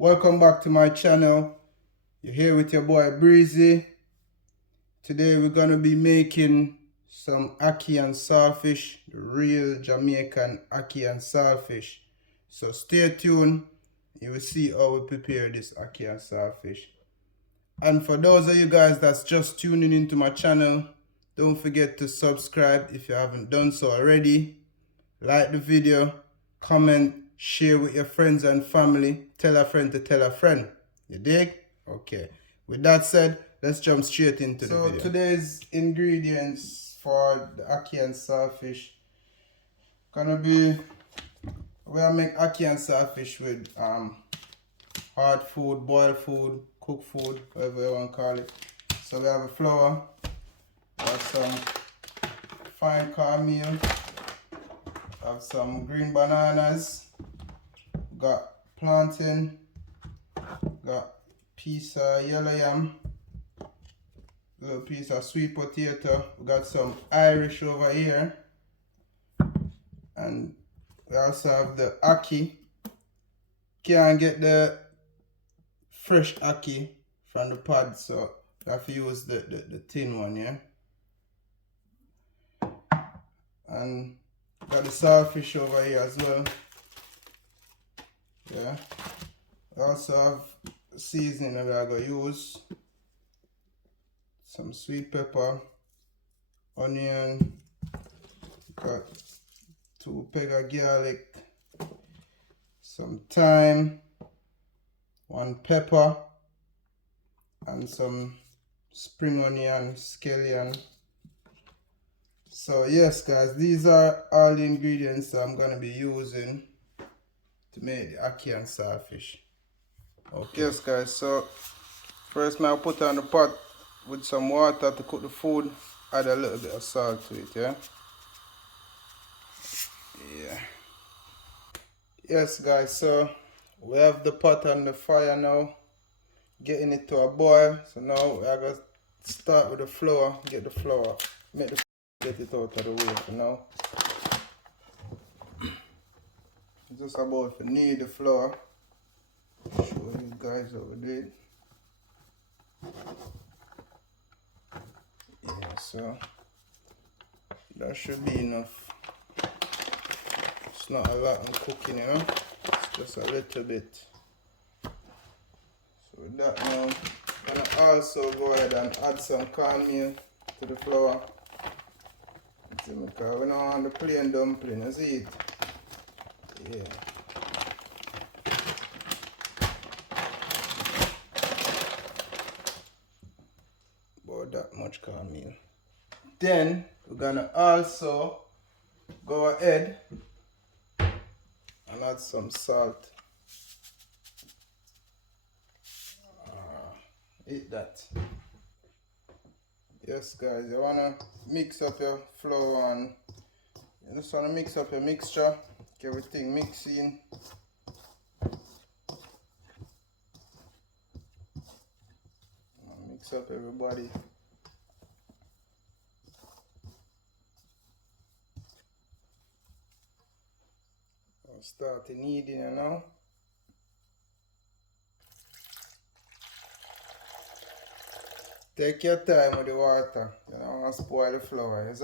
Welcome back to my channel. You're here with your boy Breezy. Today we're gonna be making some ackee and saltfish, the real Jamaican ackee and saltfish. So stay tuned, you will see how we prepare this ackee and saltfish. And for those of you guys that's just tuning into my channel, don't forget to subscribe if you haven't done so already. Like the video, comment, share with your friends and family. Tell a friend to tell a friend. You dig? Okay. With that said, let's jump straight into the video. So today's ingredients for the ackee and saltfish gonna be, we'll make ackee and saltfish with hard food, boiled food, cooked food, whatever you want to call it. So we have a flour, we have some fine cornmeal, have some green bananas, got plantain, got piece of yellow yam, little piece of sweet potato, we got some Irish over here, and we also have the ackee. Can't get the fresh ackee from the pod, so we have to use the thin one, yeah. And got the saltfish over here as well. Yeah. We also have seasoning that we are going to use. Some sweet pepper, onion, got 2 peg of garlic, some thyme, 1 pepper, and some spring onion, scallion. So yes guys, these are all the ingredients that I'm going to be using to make the ackee and saltfish. Okay. Yes guys, so first I'll put on the pot with some water to cook the food, add a little bit of salt to it, yeah? Yeah. Yes guys, so we have the pot on the fire now, getting it to a boil. So now we are going to start with the flour, get the flour, get it out of the way for now. Just about if you need the flour, show you guys how we do it. Yeah, so that should be enough. It's not a lot in cooking, you know, it's just a little bit. So with that now, I'm gonna also go ahead and add some cornmeal to the flour. Because we don't want the plain dumpling, you see it? Yeah. About that much cornmeal. Then we're gonna also go ahead and add some salt. Eat that. Yes guys, you wanna mix up your flour and you just wanna mix up your mixture, get everything mixing. Mix up everybody. I'll start kneading you now. Take your time with the water, you don't want to spoil the flour.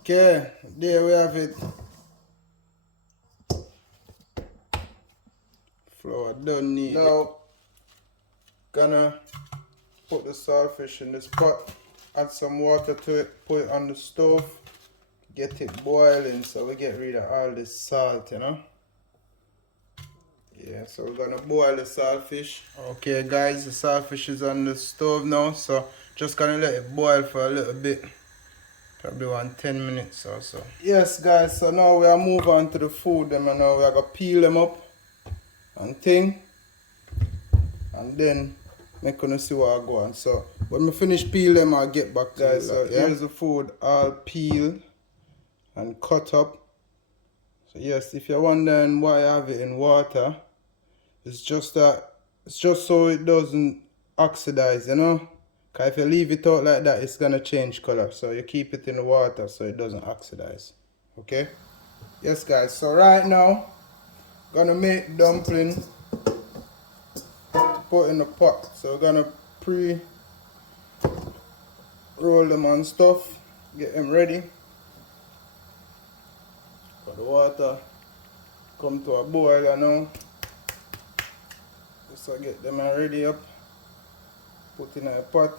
Okay, there we have it. Flour done neat. Now, gonna put the saltfish in this pot, add some water to it, put it on the stove, get it boiling so we get rid of all this salt, you know. Yeah, so we're gonna boil the saltfish. Okay guys, the saltfish is on the stove now, so just gonna let it boil for a little bit, probably 10 minutes or so. Yes guys, so now we are move on to the food them, and now we are gonna peel them up and thing, and then make gonna see what I go on. So when we finish peel them, I'll get back to guys. So here's the food all peeled and cut up. So yes, if you're wondering why I have it in water, it's just so it doesn't oxidize, you know. Cause if you leave it out like that, it's gonna change color. So you keep it in the water so it doesn't oxidize. Okay? Yes guys, so right now gonna make dumpling to put in the pot. So we're gonna roll them and stuff, get them ready. Got the water come to a boil now. So get them ready up, put in a pot.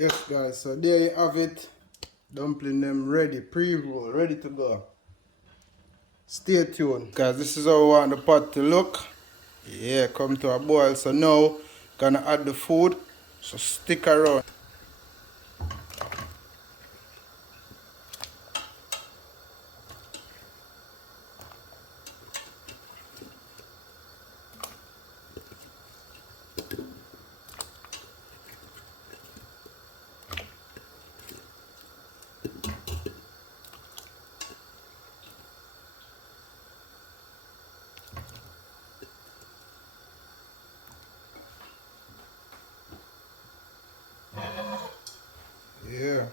Yes guys, so there you have it. Dumpling them ready, pre-roll, ready to go. Stay tuned. Guys, this is how we want the pot to look. Yeah, come to a boil. So now, gonna add the food. So stick around. Yeah,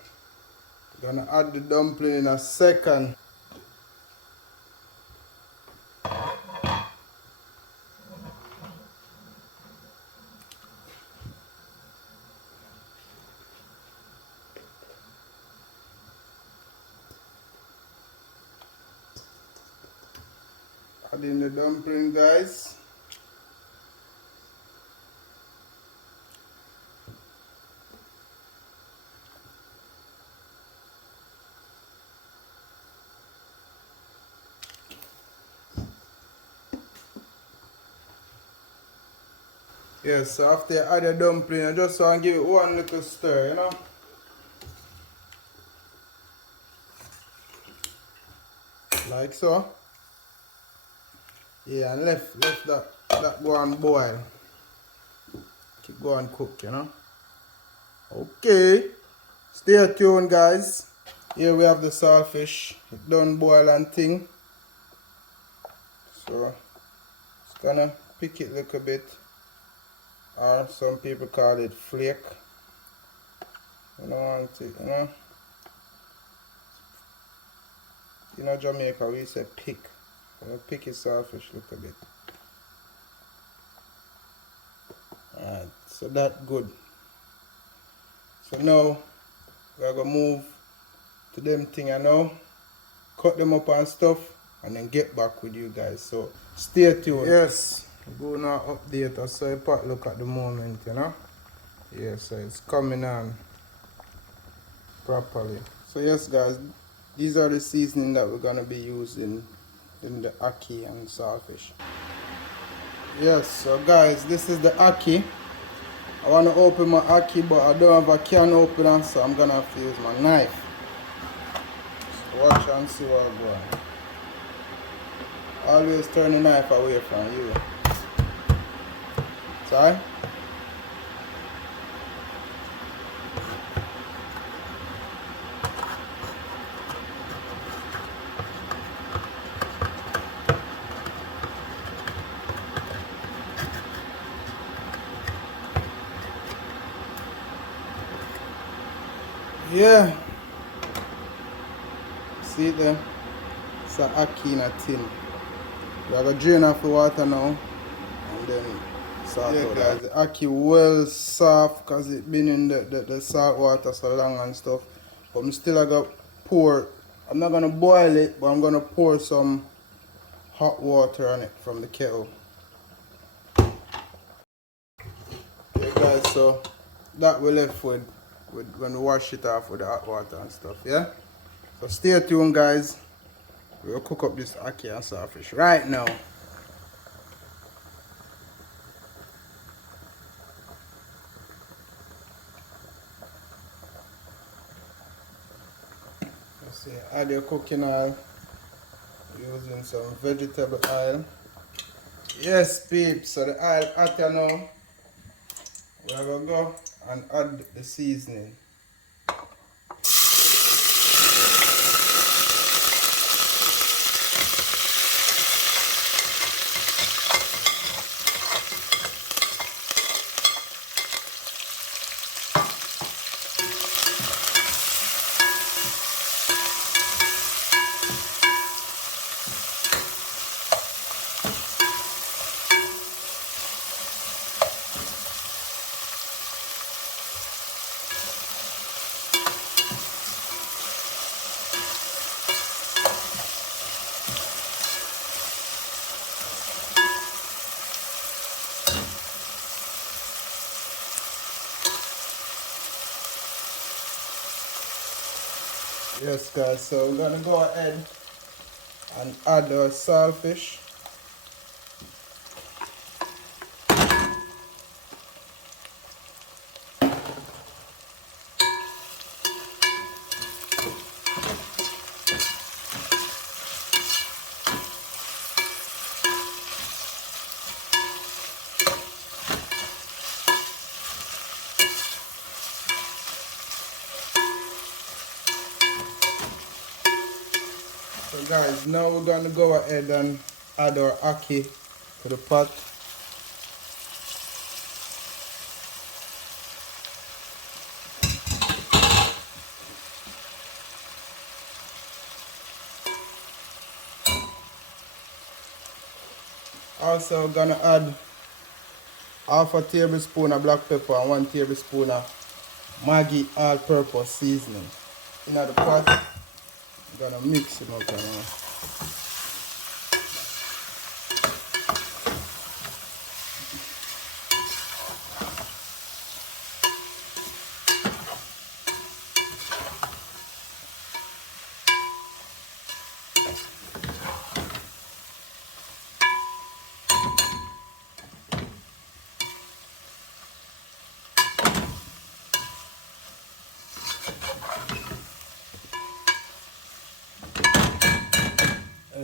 gonna add the dumpling in a second. Add in the dumpling, guys. Yes, so after you add the dumpling, I just want to give it one little stir, you know. Like so. Yeah, and left that go and boil. Keep going cook, you know. Okay. Stay tuned guys. Here we have the saltfish. It done boil and thing. So it's gonna pick it a little bit. Or some people call it flake. You don't want it, you know. You know Jamaica we say pick. Pick your saltfish a little bit. Alright, so that good. So now we're gonna move to them thing I know. Cut them up and stuff and then get back with you guys. So stay tuned. Yes, go now update us so pot look at the moment, you know. Yeah, so it's coming on properly. So yes guys, these are the seasoning that we're gonna be using in the ackee and saltfish. Yes, so guys, this is the ackee. I want to open my ackee, but I don't have a can opener, so I'm gonna have to use my knife. So watch and see what I go on. Always turn the knife away from you. Sorry? Yeah, see it there? It's an ackee in a tin. We are going to drain off the water now and then salt out guys, the ackee well soft because it's been in the salt water so long and stuff. But I'm still going to pour, I'm not going to boil it, but I'm going to pour some hot water on it from the kettle. Okay guys, so that we left with when we wash it off with the hot water and stuff, yeah? So stay tuned guys. We'll cook up this ackee and saltfish right now. Let's see, add your cooking oil. Using some vegetable oil. Yes peeps, so the oil hot now. We're gonna go and add the seasoning. Yes guys, so we're gonna go ahead and add our saltfish. So guys, now we're gonna go ahead and add our ackee to the pot. Also gonna add half a tablespoon of black pepper and 1 tablespoon of Maggi all-purpose seasoning in the pot. I'm gonna mix it up now.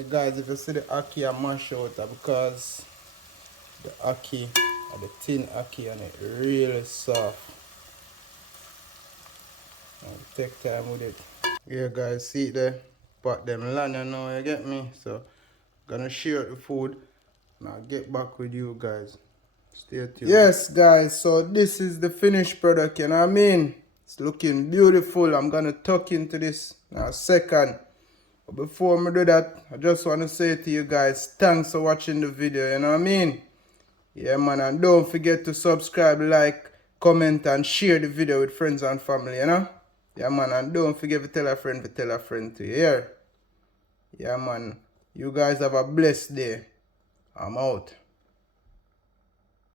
Guys, if you see the ackee I mash out because the ackee or the tin ackee on it really soft. And take time with it. Yeah guys, see it there? But them land now, you get me? So gonna share the food and I'll get back with you guys. Stay tuned. Yes guys, so this is the finished product, you know what I mean? It's looking beautiful. I'm gonna tuck into this in a second. But before I do that, I just want to say to you guys, thanks for watching the video, you know what I mean? Yeah man, and don't forget to subscribe, like, comment and share the video with friends and family, you know? Yeah man, and don't forget to tell a friend to hear. Yeah man, you guys have a blessed day. I'm out.